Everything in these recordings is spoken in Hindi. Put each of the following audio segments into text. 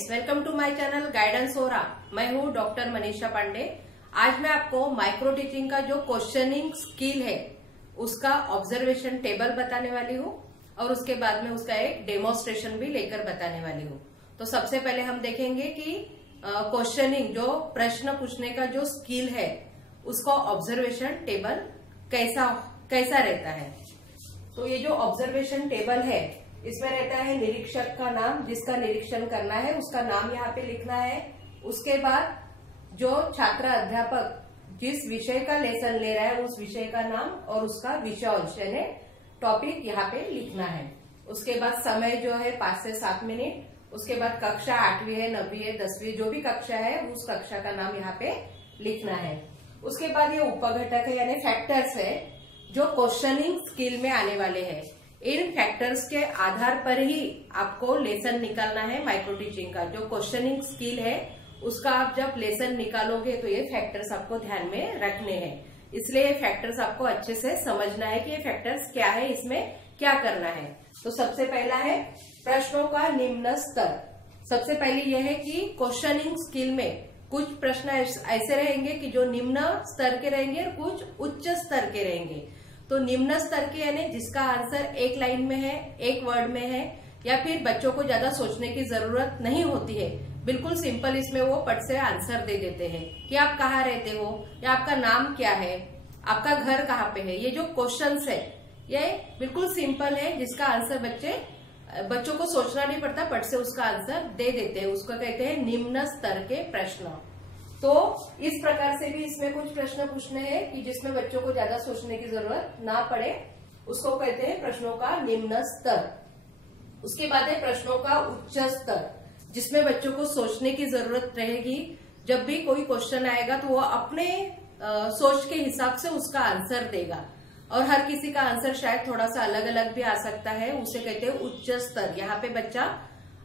Friends, welcome to my channel guidance हो रहा। मैं हूँ डॉक्टर मनीषा पांडे। आज मैं आपको माइक्रो टीचिंग का जो क्वेश्चनिंग स्किल है उसका ऑब्जर्वेशन टेबल बताने वाली हूँ और उसके बाद में उसका एक डेमोन्स्ट्रेशन भी लेकर बताने वाली हूँ। तो सबसे पहले हम देखेंगे कि क्वेश्चनिंग जो प्रश्न पूछने का जो स्किल है उसका ऑब्जर्वेशन टेबल कैसा रहता है। तो ये जो ऑब्जर्वेशन टेबल है इसमें रहता है निरीक्षक का नाम, जिसका निरीक्षण करना है उसका नाम यहाँ पे लिखना है। उसके बाद जो छात्र अध्यापक जिस विषय का लेसन ले रहा है उस विषय का नाम और उसका विषयांश यानी टॉपिक यहाँ पे लिखना है। उसके बाद समय जो है 5 से 7 मिनट। उसके बाद कक्षा 8वीं है, 9वीं है, 10वीं जो भी कक्षा है उस कक्षा का नाम यहाँ पे लिखना है। उसके बाद ये उपघटक है यानी फैक्टर्स है जो क्वेश्चनिंग स्किल में आने वाले हैं। इन फैक्टर्स के आधार पर ही आपको लेसन निकालना है। माइक्रो टीचिंग का जो क्वेश्चनिंग स्किल है उसका आप जब लेसन निकालोगे तो ये फैक्टर्स आपको ध्यान में रखने हैं। इसलिए ये फैक्टर्स आपको अच्छे से समझना है कि ये फैक्टर्स क्या है, इसमें क्या करना है। तो सबसे पहला है प्रश्नों का निम्न स्तर। सबसे पहले यह है कि क्वेश्चनिंग स्किल में कुछ प्रश्न ऐसे रहेंगे कि जो निम्न स्तर के रहेंगे और कुछ उच्च स्तर के रहेंगे। तो निम्न स्तर के यानी जिसका आंसर एक लाइन में है, एक वर्ड में है, या फिर बच्चों को ज्यादा सोचने की जरूरत नहीं होती है, बिल्कुल सिंपल इसमें वो पट से आंसर दे देते हैं कि आप कहाँ रहते हो या आपका नाम क्या है, आपका घर कहाँ पे है। ये जो क्वेश्चंस है ये बिल्कुल सिंपल है जिसका आंसर बच्चों को सोचना नहीं पड़ता, पट से उसका आंसर दे देते हैं। उसको कहते हैं निम्न स्तर के प्रश्न। तो इस प्रकार से भी इसमें कुछ प्रश्न पूछने हैं कि जिसमें बच्चों को ज्यादा सोचने की जरूरत ना पड़े, उसको कहते हैं प्रश्नों का निम्न स्तर। उसके बाद है प्रश्नों का उच्च स्तर, जिसमें बच्चों को सोचने की जरूरत रहेगी। जब भी कोई क्वेश्चन आएगा तो वो अपने सोच के हिसाब से उसका आंसर देगा और हर किसी का आंसर शायद थोड़ा सा अलग अलग भी आ सकता है। उसे कहते हैं उच्च स्तर। यहाँ पे बच्चा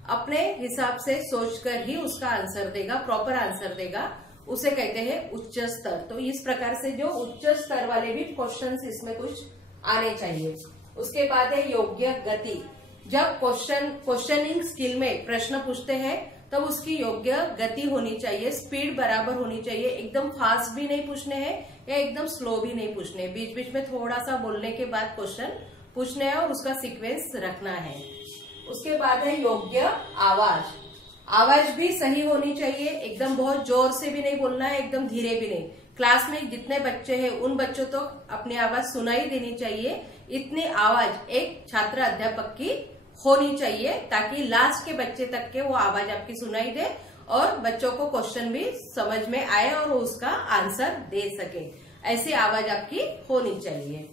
अपने हिसाब से सोचकर ही उसका आंसर देगा, प्रॉपर आंसर देगा, उसे कहते हैं उच्च स्तर। तो इस प्रकार से जो उच्च स्तर वाले भी क्वेश्चंस इसमें कुछ आने चाहिए। उसके बाद है योग्य गति। जब क्वेश्चनिंग स्किल में प्रश्न पूछते हैं तब उसकी योग्य गति होनी चाहिए, स्पीड बराबर होनी चाहिए। एकदम फास्ट भी नहीं पूछने हैं या एकदम स्लो भी नहीं पूछने, बीच बीच में थोड़ा सा बोलने के बाद क्वेश्चन पूछने हैं और उसका सीक्वेंस रखना है। उसके बाद है योग्य आवाज। आवाज भी सही होनी चाहिए, एकदम बहुत जोर से भी नहीं बोलना है, एकदम धीरे भी नहीं। क्लास में जितने बच्चे हैं उन बच्चों तो अपनी आवाज सुनाई देनी चाहिए, इतनी आवाज एक छात्र अध्यापक की होनी चाहिए ताकि लास्ट के बच्चे तक के वो आवाज आपकी सुनाई दे और बच्चों को क्वेश्चन भी समझ में आए और उसका आंसर दे सके। ऐसी आवाज आपकी होनी चाहिए।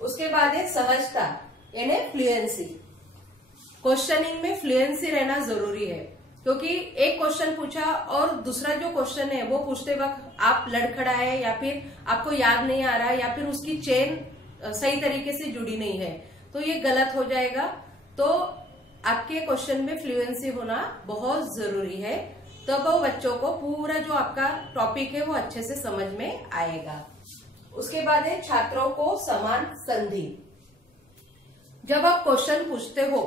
उसके बाद है सहजता यानी फ्लुएंसी। क्वेश्चनिंग में फ्लुएंसी रहना जरूरी है क्योंकि एक क्वेश्चन पूछा और दूसरा जो क्वेश्चन है वो पूछते वक्त आप लड़खड़ाए या फिर आपको याद नहीं आ रहा या फिर उसकी चेन सही तरीके से जुड़ी नहीं है तो ये गलत हो जाएगा। तो आपके क्वेश्चन में फ्लुएंसी होना बहुत जरूरी है, तब वो बच्चों को पूरा जो आपका टॉपिक है वो अच्छे से समझ में आएगा। उसके बाद है छात्रों को समान संधि। जब आप क्वेश्चन पूछते हो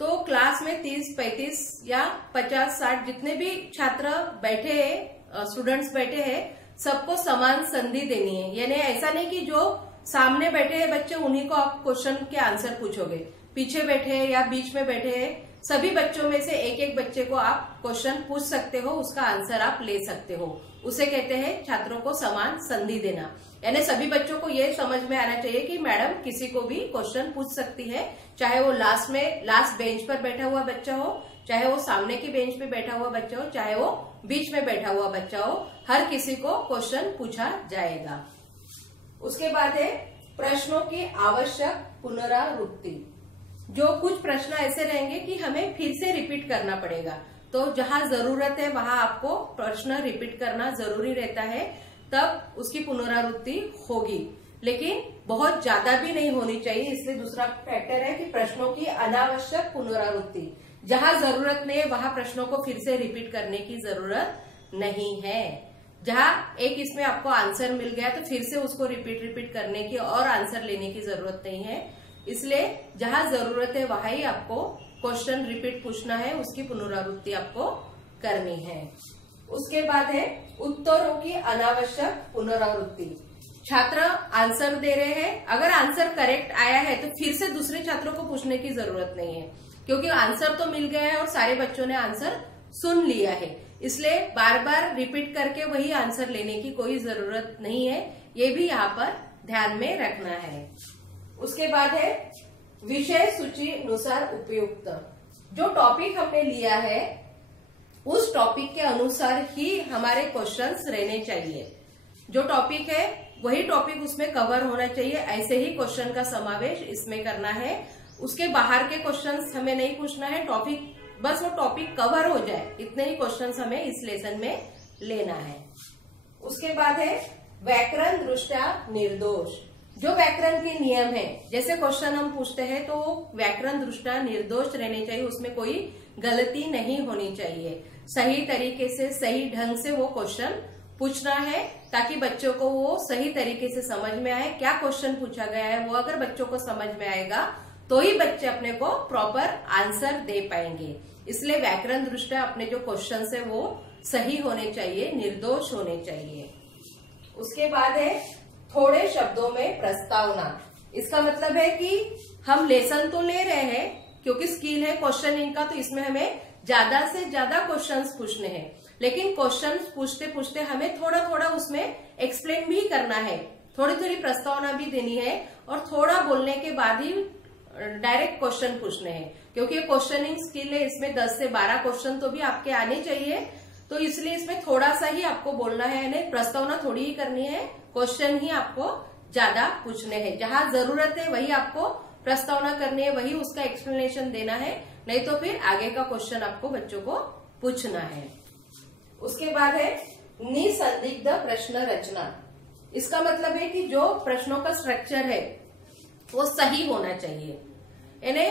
तो क्लास में 30-35 या 50-60 जितने भी छात्र बैठे हैं, स्टूडेंट्स बैठे हैं, सबको समान संधि देनी है। यानी ऐसा नहीं कि जो सामने बैठे हैं बच्चे उन्हीं को आप क्वेश्चन के आंसर पूछोगे, पीछे बैठे हैं या बीच में बैठे हैं, सभी बच्चों में से एक एक बच्चे को आप क्वेश्चन पूछ सकते हो, उसका आंसर आप ले सकते हो। उसे कहते हैं छात्रों को समान संधि देना। यानी सभी बच्चों को ये समझ में आना चाहिए कि मैडम किसी को भी क्वेश्चन पूछ सकती है, चाहे वो लास्ट बेंच पर बैठा हुआ बच्चा हो, चाहे वो सामने की बेंच पे बैठा हुआ बच्चा हो, चाहे वो बीच में बैठा हुआ बच्चा हो, हर किसी को क्वेश्चन पूछा जाएगा। उसके बाद है प्रश्नों की आवश्यक पुनरावृत्ति। जो कुछ प्रश्न ऐसे रहेंगे कि हमें फिर से रिपीट करना पड़ेगा, तो जहां जरूरत है वहां आपको प्रश्न रिपीट करना जरूरी रहता है, तब उसकी पुनरावृत्ति होगी, लेकिन बहुत ज्यादा भी नहीं होनी चाहिए। इसलिए दूसरा फैक्टर है कि प्रश्नों की अनावश्यक पुनरावृत्ति। जहां जरूरत नहीं है वहां प्रश्नों को फिर से रिपीट करने की जरूरत नहीं है। जहां एक इसमें आपको आंसर मिल गया तो फिर से उसको रिपीट करने की और आंसर लेने की जरूरत नहीं है। इसलिए जहां जरूरत है वहां ही आपको क्वेश्चन रिपीट पूछना है, उसकी पुनरावृत्ति आपको करनी है। उसके बाद है उत्तरों की अनावश्यक पुनरावृत्ति। छात्र आंसर दे रहे हैं, अगर आंसर करेक्ट आया है तो फिर से दूसरे छात्रों को पूछने की जरूरत नहीं है, क्योंकि आंसर तो मिल गया है और सारे बच्चों ने आंसर सुन लिया है। इसलिए बार बार रिपीट करके वही आंसर लेने की कोई जरूरत नहीं है, ये भी यहाँ पर ध्यान में रखना है। उसके बाद है विषय सूची अनुसार उपयुक्त। जो टॉपिक हमने लिया है उस टॉपिक के अनुसार ही हमारे क्वेश्चंस रहने चाहिए। जो टॉपिक है वही टॉपिक उसमें कवर होना चाहिए, ऐसे ही क्वेश्चन का समावेश इसमें करना है। उसके बाहर के क्वेश्चंस हमें नहीं पूछना है, टॉपिक बस वो टॉपिक कवर हो जाए, इतने ही क्वेश्चंस हमें इस लेसन में लेना है। उसके बाद है व्याकरण दृष्टया निर्दोष। जो व्याकरण के नियम है, जैसे क्वेश्चन हम पूछते हैं तो व्याकरण दृष्टया निर्दोष रहने चाहिए, उसमें कोई गलती नहीं होनी चाहिए। सही तरीके से सही ढंग से वो क्वेश्चन पूछना है, ताकि बच्चों को वो सही तरीके से समझ में आए क्या क्वेश्चन पूछा गया है। वो अगर बच्चों को समझ में आएगा तो ही बच्चे अपने को प्रॉपर आंसर दे पाएंगे। इसलिए व्याकरण दृष्टया अपने जो क्वेश्चंस है वो सही होने चाहिए, निर्दोष होने चाहिए। उसके बाद है थोड़े शब्दों में प्रस्तावना। इसका मतलब है कि हम लेसन तो ले रहे हैं, क्योंकि स्किल है क्वेश्चनिंग का, तो इसमें हमें ज्यादा से ज्यादा क्वेश्चंस पूछने हैं, लेकिन क्वेश्चंस पूछते पूछते हमें थोड़ा थोड़ा उसमें एक्सप्लेन भी करना है, थोड़ी थोड़ी प्रस्तावना भी देनी है, और थोड़ा बोलने के बाद ही डायरेक्ट क्वेश्चन पूछने हैं। क्योंकि ये क्वेश्चनिंग स्किल है, इसमें 10 से 12 क्वेश्चन तो भी आपके आने चाहिए, तो इसलिए इसमें थोड़ा सा ही आपको बोलना है, यानी प्रस्तावना थोड़ी ही करनी है, क्वेश्चन ही आपको ज्यादा पूछने हैं। जहां जरूरत है वही आपको प्रस्तावना करनी है, वही उसका एक्सप्लेनेशन देना है, नहीं तो फिर आगे का क्वेश्चन आपको बच्चों को पूछना है। उसके बाद है निसंदिग्ध प्रश्न रचना। इसका मतलब है कि जो प्रश्नों का स्ट्रक्चर है वो सही होना चाहिए, यानी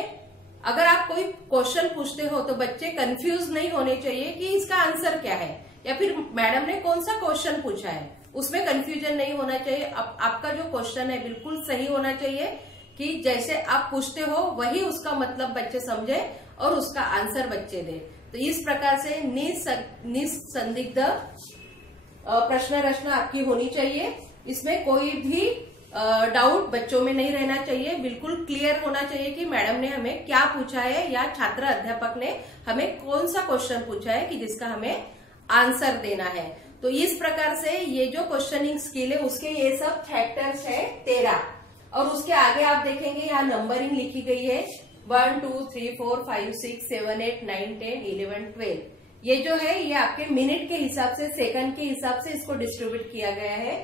अगर आप कोई क्वेश्चन पूछते हो तो बच्चे कंफ्यूज नहीं होने चाहिए कि इसका आंसर क्या है, या फिर मैडम ने कौन सा क्वेश्चन पूछा है, उसमें कंफ्यूजन नहीं होना चाहिए। आपका जो क्वेश्चन है बिल्कुल सही होना चाहिए, कि जैसे आप पूछते हो वही उसका मतलब बच्चे समझे और उसका आंसर बच्चे दे। तो इस प्रकार से निसंदिग्ध प्रश्न रचना आपकी होनी चाहिए। इसमें कोई भी डाउट बच्चों में नहीं रहना चाहिए, बिल्कुल क्लियर होना चाहिए कि मैडम ने हमें क्या पूछा है, या छात्र अध्यापक ने हमें कौन सा क्वेश्चन पूछा है कि जिसका हमें आंसर देना है। तो इस प्रकार से ये जो क्वेश्चनिंग स्किल है उसके ये सब फैक्टर्स है 13, और उसके आगे आप देखेंगे यहाँ नंबरिंग लिखी गई है 1 2 3 4 5 6 7 8 9 10 11 12। ये जो है ये आपके मिनट के हिसाब से, सेकंड के हिसाब से इसको डिस्ट्रीब्यूट किया गया है।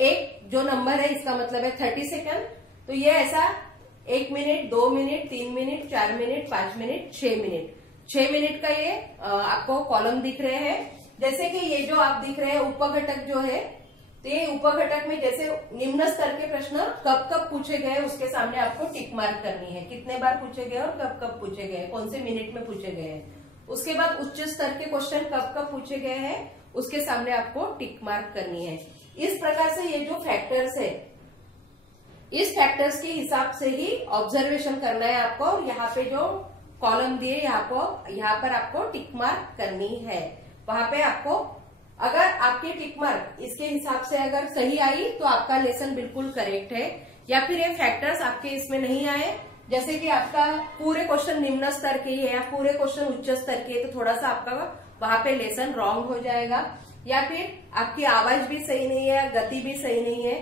एक जो नंबर है इसका मतलब है 30 सेकंड, तो ये ऐसा 1 minute, 2 minute, 3 minute, 4 minute, 5 minute, 6 minute. 6 minute का ये आपको कॉलम दिख रहे हैं। जैसे कि ये जो आप दिख रहे हैं उपघटक जो है, तो ये उपघटक में जैसे निम्न स्तर के प्रश्न कब कब पूछे गए उसके सामने आपको टिक मार्क करनी है, कितने बार पूछे गए और कब कब पूछे गए, कौन से मिनट में पूछे गए हैं। उसके बाद उच्च स्तर के क्वेश्चन कब कब पूछे गए हैं उसके सामने आपको टिक मार्क करनी है। इस प्रकार से ये जो फैक्टर्स है, इस फैक्टर्स के हिसाब से ही ऑब्जर्वेशन करना है आपको, और यहाँ पे जो कॉलम दिए यहाँ पर आपको टिक मार्क करनी है। वहां पे आपको अगर आपकी टिक मार्क इसके हिसाब से अगर सही आई तो आपका लेसन बिल्कुल करेक्ट है, या फिर ये फैक्टर्स आपके इसमें नहीं आए, जैसे कि आपका पूरे क्वेश्चन निम्न स्तर के ही है या पूरे क्वेश्चन उच्च स्तर के है, तो थोड़ा सा आपका वहां पे लेसन रॉन्ग हो जाएगा। या फिर आपकी आवाज भी सही नहीं है, गति भी सही नहीं है,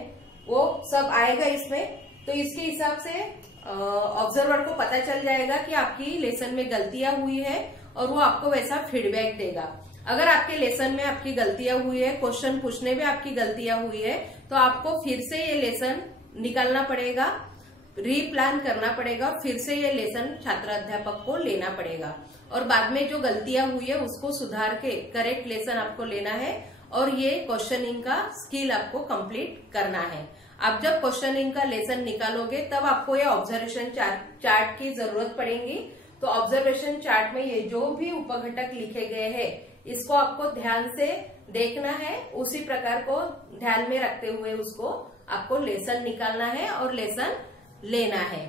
वो सब आएगा इसमें। तो इसके हिसाब से ऑब्जर्वर को पता चल जाएगा कि आपकी लेसन में गलतियां हुई है, और वो आपको वैसा फीडबैक देगा। अगर आपके लेसन में आपकी गलतियां हुई है, क्वेश्चन पूछने में आपकी गलतियां हुई है, तो आपको फिर से ये लेसन निकालना पड़ेगा, रीप्लान करना पड़ेगा, फिर से ये लेसन छात्र अध्यापक को लेना पड़ेगा, और बाद में जो गलतियां हुई है उसको सुधार के करेक्ट लेसन आपको लेना है, और ये क्वेश्चनिंग का स्किल आपको कंप्लीट करना है। आप जब क्वेश्चनिंग का लेसन निकालोगे तब आपको ये ऑब्जर्वेशन चार्ट की जरूरत पड़ेगी। तो ऑब्जर्वेशन चार्ट में ये जो भी उपघटक लिखे गए हैं इसको आपको ध्यान से देखना है, उसी प्रकार को ध्यान में रखते हुए उसको आपको लेसन निकालना है और लेसन लेना है।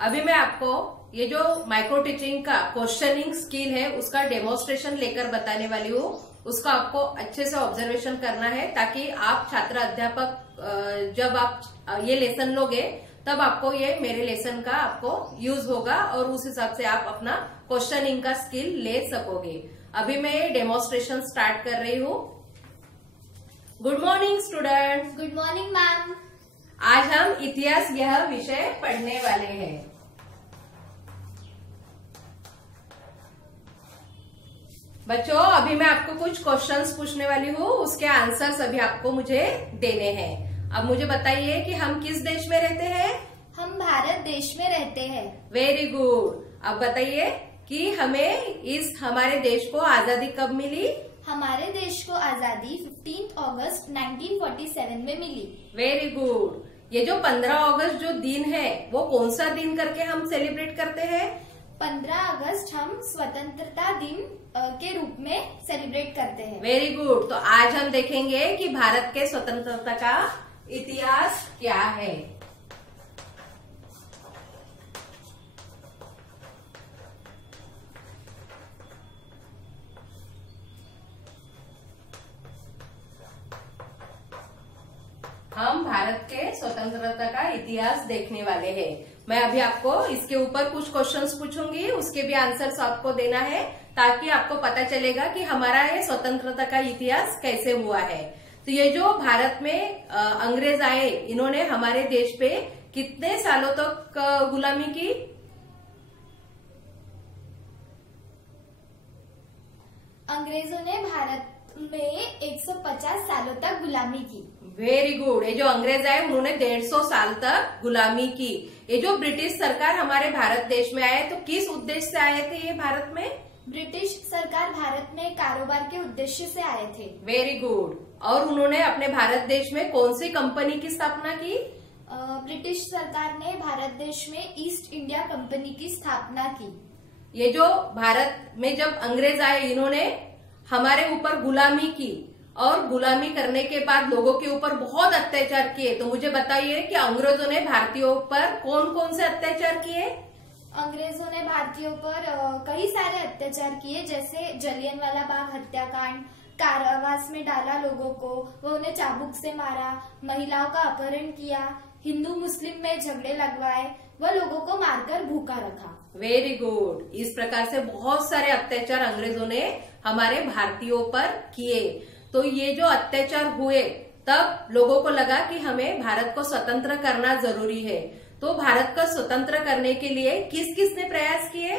अभी मैं आपको ये जो माइक्रो टीचिंग का क्वेश्चनिंग स्किल है उसका डेमोन्स्ट्रेशन लेकर बताने वाली हूँ। उसका आपको अच्छे से ऑब्जर्वेशन करना है ताकि आप छात्र अध्यापक जब आप ये लेसन लोगे तब आपको ये मेरे लेसन का आपको यूज होगा और उस हिसाब से आप अपना क्वेश्चनिंग का स्किल ले सकोगे। अभी मैं ये डेमोन्स्ट्रेशन स्टार्ट कर रही हूँ। Good morning students. Good morning ma'am. आज हम इतिहास यह विषय पढ़ने वाले हैं। बच्चों, अभी मैं आपको कुछ क्वेश्चंस पूछने वाली हूँ, उसके आंसर्स अभी आपको मुझे देने हैं। अब मुझे बताइए कि हम किस देश में रहते हैं? हम भारत देश में रहते हैं। Very good. अब बताइए कि हमें हमारे देश को आजादी कब मिली? हमारे देश को आजादी 15 अगस्त 1947 में मिली। Very good. ये जो 15 अगस्त जो दिन है वो कौन सा दिन करके हम सेलिब्रेट करते हैं? 15 अगस्त हम स्वतंत्रता दिन के रूप में सेलिब्रेट करते हैं। Very good. तो आज हम देखेंगे कि भारत के स्वतंत्रता का इतिहास क्या है। हम भारत के स्वतंत्रता का इतिहास देखने वाले हैं। मैं अभी आपको इसके ऊपर कुछ क्वेश्चंस पूछूंगी, उसके भी आंसर्स आपको देना है ताकि आपको पता चलेगा कि हमारा ये स्वतंत्रता का इतिहास कैसे हुआ है। तो ये जो भारत में अंग्रेज आए, इन्होंने हमारे देश पे कितने सालों तक गुलामी की? अंग्रेजों ने भारत में 150 सालों तक गुलामी की। Very good. ये जो अंग्रेज आए उन्होंने 150 साल तक गुलामी की। ये जो ब्रिटिश सरकार हमारे भारत देश में आए तो किस उद्देश्य से आए थे ये भारत में? ब्रिटिश सरकार भारत में कारोबार के उद्देश्य से आए थे। Very good. और उन्होंने अपने भारत देश में कौन सी कंपनी की स्थापना की? ब्रिटिश सरकार ने भारत देश में ईस्ट इंडिया कंपनी की स्थापना की। ये जो भारत में जब अंग्रेज आए इन्होंने हमारे ऊपर गुलामी की और गुलामी करने के बाद लोगों के ऊपर बहुत अत्याचार किए। तो मुझे बताइए कि अंग्रेजों ने भारतीयों पर कौन कौन से अत्याचार किए? अंग्रेजों ने भारतीयों पर कई सारे अत्याचार किए, जैसे जलियनवाला बाग हत्याकांड, कारावास में डाला लोगों को, वो उन्हें चाबुक से मारा, महिलाओं का अपहरण किया, हिंदू मुस्लिम में झगड़े लगवाए, वह लोगों को मारकर भूखा रखा। Very good. इस प्रकार से बहुत सारे अत्याचार अंग्रेजों ने हमारे भारतीयों पर किए। तो ये जो अत्याचार हुए तब लोगों को लगा कि हमें भारत को स्वतंत्र करना जरूरी है। तो भारत को स्वतंत्र करने के लिए किस किस ने प्रयास किए?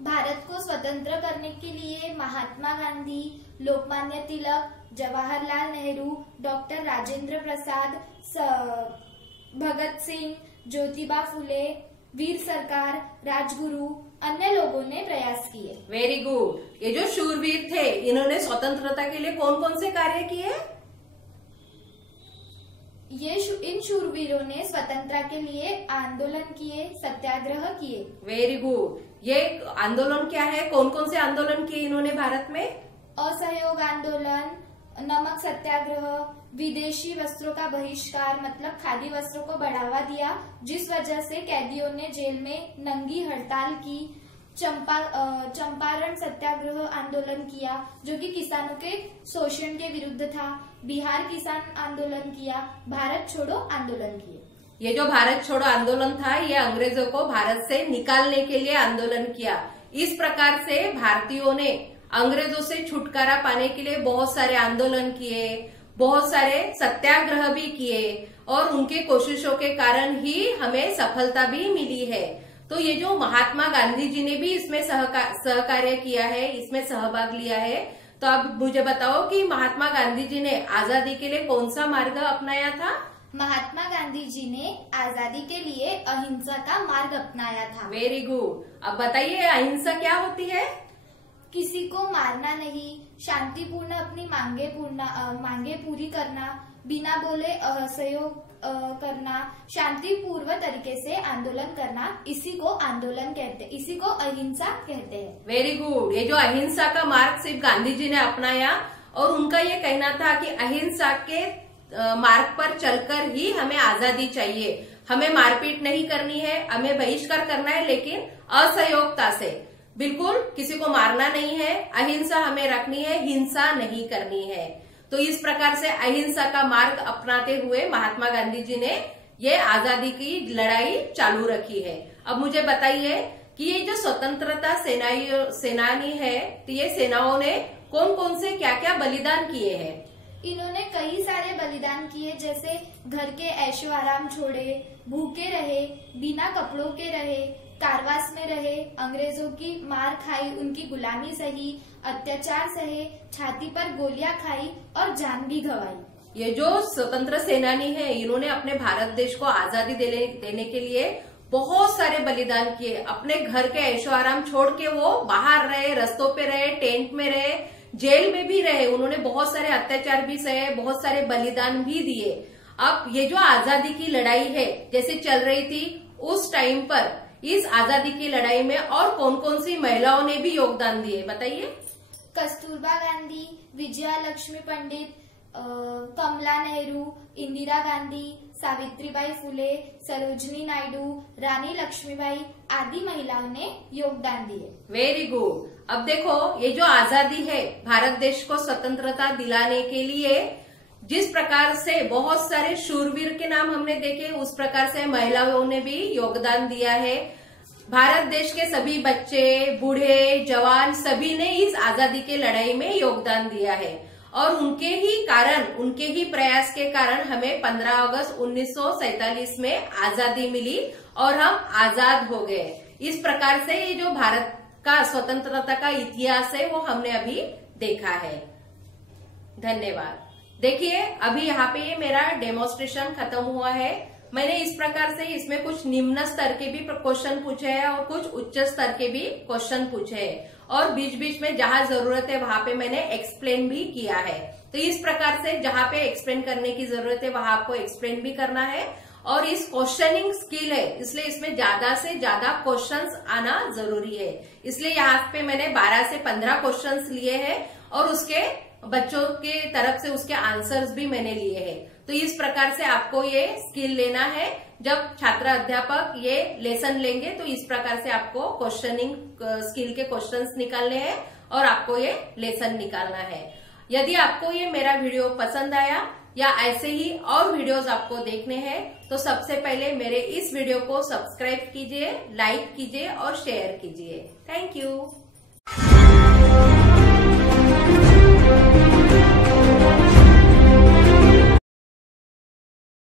भारत को स्वतंत्र करने के लिए महात्मा गांधी, लोकमान्य तिलक, जवाहरलाल नेहरू, डॉक्टर राजेंद्र प्रसाद, भगत सिंह, ज्योतिबा फुले, वीर सरकार, राजगुरु, अन्य लोगों ने प्रयास किए। Very good. ये जो शूरवीर थे इन्होंने स्वतंत्रता के लिए कौन कौन से कार्य किए? इन शूरवीरों ने स्वतंत्रता के लिए आंदोलन किए, सत्याग्रह किए। Very good. ये आंदोलन क्या है? कौन कौन से आंदोलन किए इन्होंने भारत में? असहयोग आंदोलन, नमक सत्याग्रह, विदेशी वस्त्रों का बहिष्कार, मतलब खादी वस्त्रों को बढ़ावा दिया, जिस वजह से कैदियों ने जेल में नंगी हड़ताल की, चंपारण सत्याग्रह आंदोलन किया जो कि किसानों के शोषण के विरुद्ध था, बिहार किसान आंदोलन किया, भारत छोड़ो आंदोलन किए। ये जो भारत छोड़ो आंदोलन था ये अंग्रेजों को भारत से निकालने के लिए आंदोलन किया। इस प्रकार से भारतीयों ने अंग्रेजों से छुटकारा पाने के लिए बहुत सारे आंदोलन किए, बहुत सारे सत्याग्रह भी किए और उनके कोशिशों के कारण ही हमें सफलता भी मिली है। तो ये जो महात्मा गांधी जी ने भी इसमें सहकार्य किया है, इसमें सहभाग लिया है। तो अब मुझे बताओ कि महात्मा गांधी जी ने आजादी के लिए कौन सा मार्ग अपनाया था? महात्मा गांधी जी ने आजादी के लिए अहिंसा का मार्ग अपनाया था। Very good. अब बताइए अहिंसा क्या होती है? किसी को मारना नहीं, शांतिपूर्ण अपनी मांगे पूरी करना, बिना बोले असहयोग करना, शांतिपूर्व तरीके से आंदोलन करना, इसी को आंदोलन कहते हैं, इसी को अहिंसा कहते हैं। Very good. ये जो अहिंसा का मार्ग सिर्फ गांधी जी ने अपनाया और उनका ये कहना था कि अहिंसा के मार्ग पर चलकर ही हमें आजादी चाहिए। हमें मारपीट नहीं करनी है, हमें बहिष्कार करना है, लेकिन असहयोगता से। बिल्कुल किसी को मारना नहीं है, अहिंसा हमें रखनी है, हिंसा नहीं करनी है। तो इस प्रकार से अहिंसा का मार्ग अपनाते हुए महात्मा गांधी जी ने ये आजादी की लड़ाई चालू रखी है। अब मुझे बताइए कि ये जो स्वतंत्रता सेनानी है, तो ये सेनाओं ने कौन कौन से क्या क्या बलिदान किए हैं? इन्होंने कई सारे बलिदान किए, जैसे घर के ऐशो आराम छोड़े, भूखे रहे, बिना कपड़ों के रहे, कारवास में रहे, अंग्रेजों की मार खाई, उनकी गुलामी सही, अत्याचार सहे, छाती पर गोलियां खाई और जान भी गंवाई। ये जो स्वतंत्र सेनानी है, इन्होंने अपने भारत देश को आजादी देने के लिए बहुत सारे बलिदान किए। अपने घर के ऐशो आराम छोड़ के वो बाहर रहे, रस्तों पे रहे, टेंट में रहे, जेल में भी रहे। उन्होंने बहुत सारे अत्याचार भी सहे, बहुत सारे बलिदान भी दिए। अब ये जो आजादी की लड़ाई है जैसे चल रही थी उस टाइम पर, इस आजादी की लड़ाई में और कौन कौन सी महिलाओं ने भी योगदान दिए, बताइए। कस्तूरबा गांधी, विजया लक्ष्मी पंडित, कमला नेहरू, इंदिरा गांधी, सावित्रीबाई फुले, सरोजनी नायडू, रानी लक्ष्मीबाई आदि महिलाओं ने योगदान दिए। Very good. अब देखो, ये जो आजादी है, भारत देश को स्वतंत्रता दिलाने के लिए जिस प्रकार से बहुत सारे शूरवीर के नाम हमने देखे, उस प्रकार से महिलाओं ने भी योगदान दिया है। भारत देश के सभी बच्चे, बूढ़े, जवान सभी ने इस आजादी की लड़ाई में योगदान दिया है और उनके ही कारण, उनके ही प्रयास के कारण हमें 15 अगस्त 1947 में आजादी मिली और हम आजाद हो गए। इस प्रकार से ये जो भारत का स्वतंत्रता का इतिहास है वो हमने अभी देखा है। धन्यवाद। देखिए, अभी यहाँ पे ये मेरा डेमोन्स्ट्रेशन खत्म हुआ है। मैंने इस प्रकार से इसमें कुछ निम्न स्तर के भी क्वेश्चन पूछे हैं और कुछ उच्च स्तर के भी क्वेश्चन पूछे हैं और बीच बीच में जहां जरूरत है वहां पे मैंने एक्सप्लेन भी किया है। तो इस प्रकार से जहां पे एक्सप्लेन करने की जरूरत है वहां आपको एक्सप्लेन भी करना है। और इस क्वेश्चनिंग स्किल है, इसलिए इसमें ज्यादा से ज्यादा क्वेश्चंस आना जरूरी है। इसलिए यहाँ पे मैंने 12 से 15 क्वेश्चंस लिए हैं और उसके बच्चों के तरफ से उसके आंसर्स भी मैंने लिए हैं। तो इस प्रकार से आपको ये स्किल लेना है। जब छात्र अध्यापक ये लेसन लेंगे तो इस प्रकार से आपको क्वेश्चनिंग स्किल के क्वेश्चंस निकालने हैं और आपको ये लेसन निकालना है। यदि आपको ये मेरा वीडियो पसंद आया या ऐसे ही और वीडियोस आपको देखने हैं तो सबसे पहले मेरे इस वीडियो को सब्सक्राइब कीजिए, लाइक कीजिए और शेयर कीजिए। Thank you.